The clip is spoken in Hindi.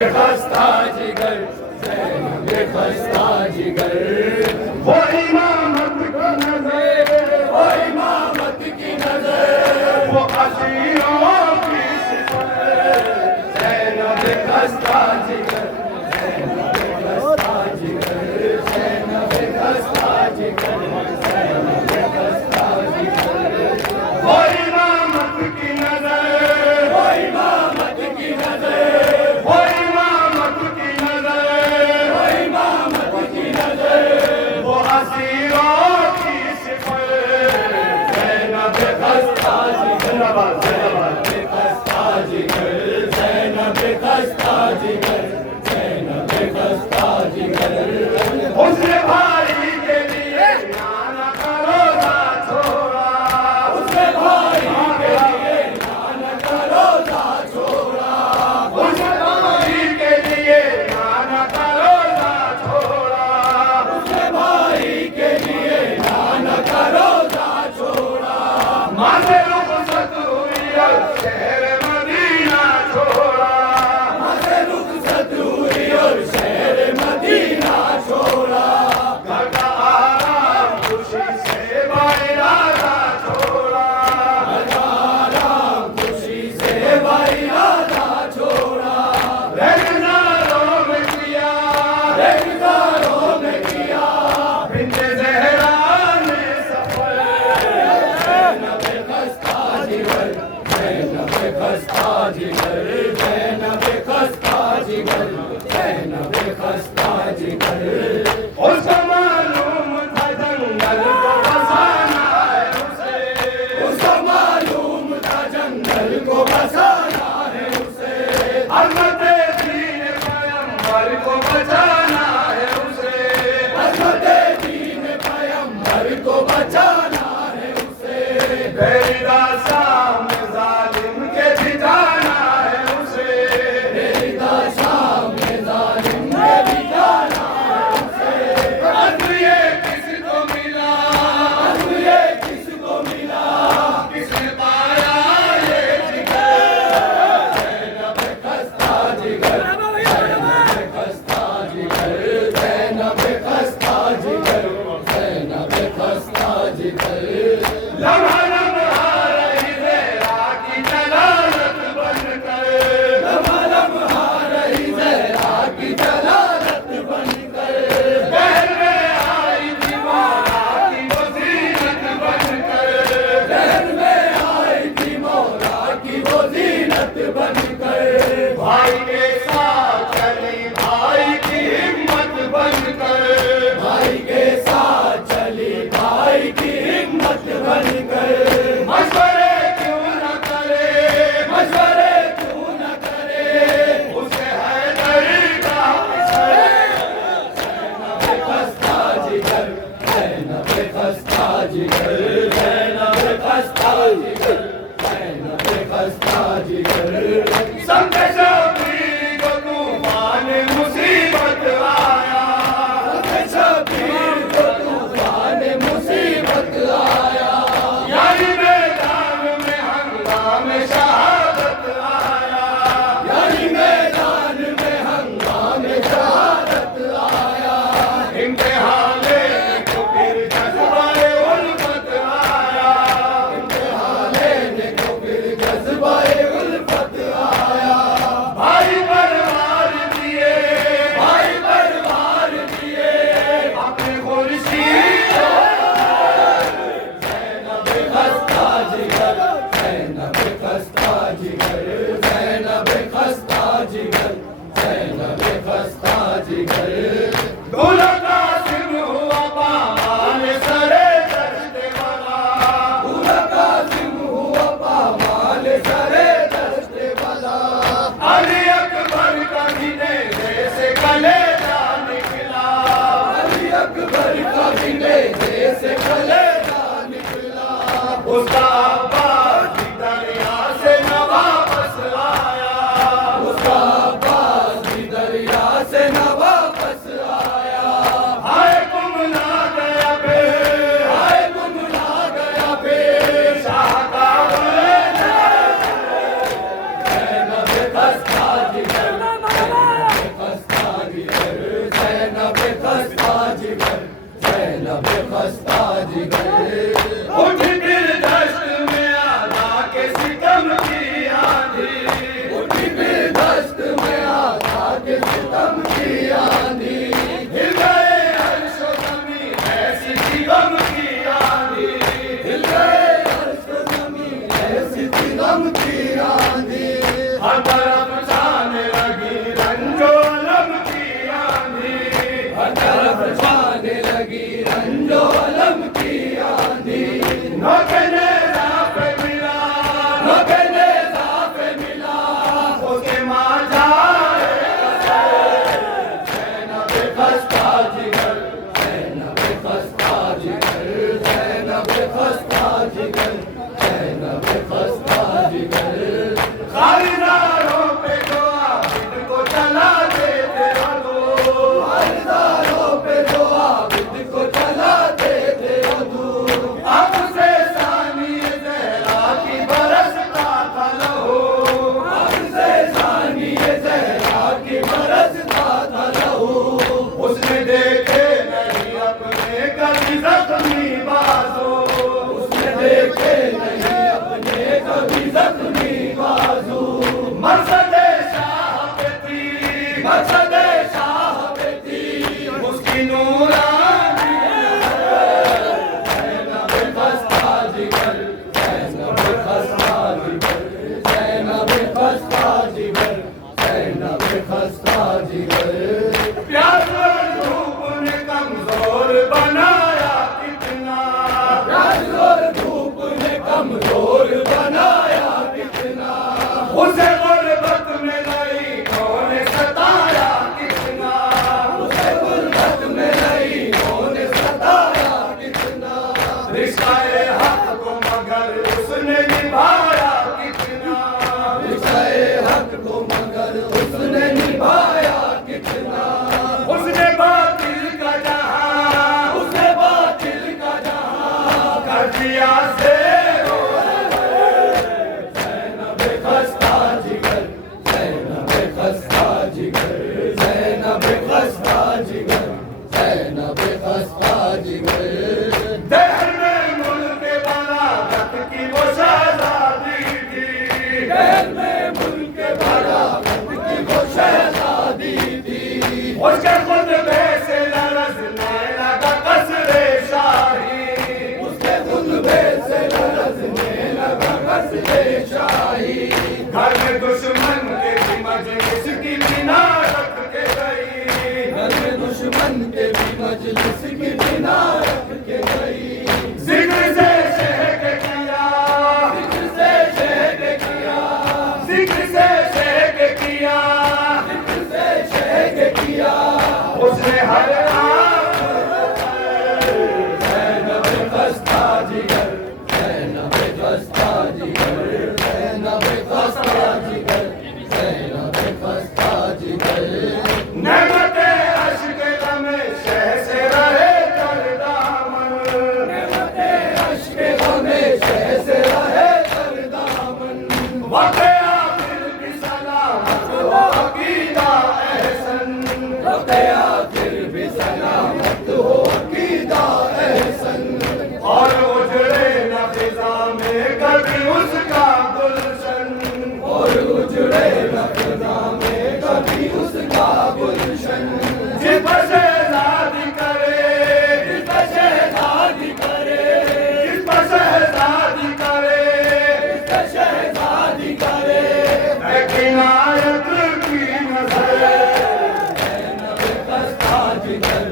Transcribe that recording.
खस्ता जिगर ज़ैनब खस्ता जिगर वो इमामत की नजर वो इमामत की नजर वो असीरों की सिफत ज़ैनब खस्ता जिगर ज़ैनब खस्ता जिगर ज़ैनब खस्ता जिगर ज़ैनब खस्ता जिगर वो इमामत की नजर वो इमामत की नजर ज़ैनब खस्ता जिगर ज़ैनब खस्ता जिगर मकसद शाह पे थी उसकी नूरानी ज़ैनब खस्ता जिगर, ज़ैनब खस्ता जिगर, ज़ैनब खस्ता जिगर, ज़ैनब खस्ता जिगर। प्यास और धूप ने कमजोर बनाया कितना, प्यास और धूप ने कमजोर बनाया कितना, उसे गुर्बत में लईकों ने सताया कितना, उसे गुर्बत में लईकों ने सताया कितना। रिश्ते हक को मगर उसने निभाया कितना, रिश्ते हक को मगर उसने निभाया कितना। उसने बातिल का जहां, उसने बातिल का जहां कर दिया से ज़ैनब खस्ता जिगर, ज़ैनब खस्ता जिगर, ज़ैनब खस्ता जिगर, ज़ैनब खस्ता जिगर। दहर में मुल्क बलागत की वो शहज़ादी थी, दहर में मुल्क बलागत की वो शहज़ादी थी। उसके खुतबे से लरज़ने लगा कसरे शाही, उसके खुतबे से लरज़ने लगा कसरे शाही। घर में दुश्मन के भी मजलिस की बिना रख के गई, घर में दुश्मन के भी मजलिस की बिना रख के गई। जिक्र से शहद किया, जिक्र से शहद किया, जिक्र से शहद किया, जिक्र से शहद किया। उसने हर ज़ैनब खस्ता जिगर, ज़ैनब खस्ता जिगर, ज़ैनब खस्ता जिगर, ज़ैनब खस्ता जिगर। नेमते अश्क गमे शह से रहे कर दामन, नेमते अश्क गमे शह से रहे कर दामन। वक़्त आखिर भी सलामत हो अकीदा एहसन, वक़्त आखिर भी सलामत हो अकीदा एहसन। और उजड़े न फ़िज़ा में कभी उसका गुलशन, और उजड़े न फ़िज़ा में कभी उसका गुलशन। जिस पर शहज़ादी करे, जिस पर शहज़ादी करे, जिस पर शहज़ादी करे, जिस पर शहज़ादी करे। इनायत की नज़र ज़ैनब खस्ता जिगर,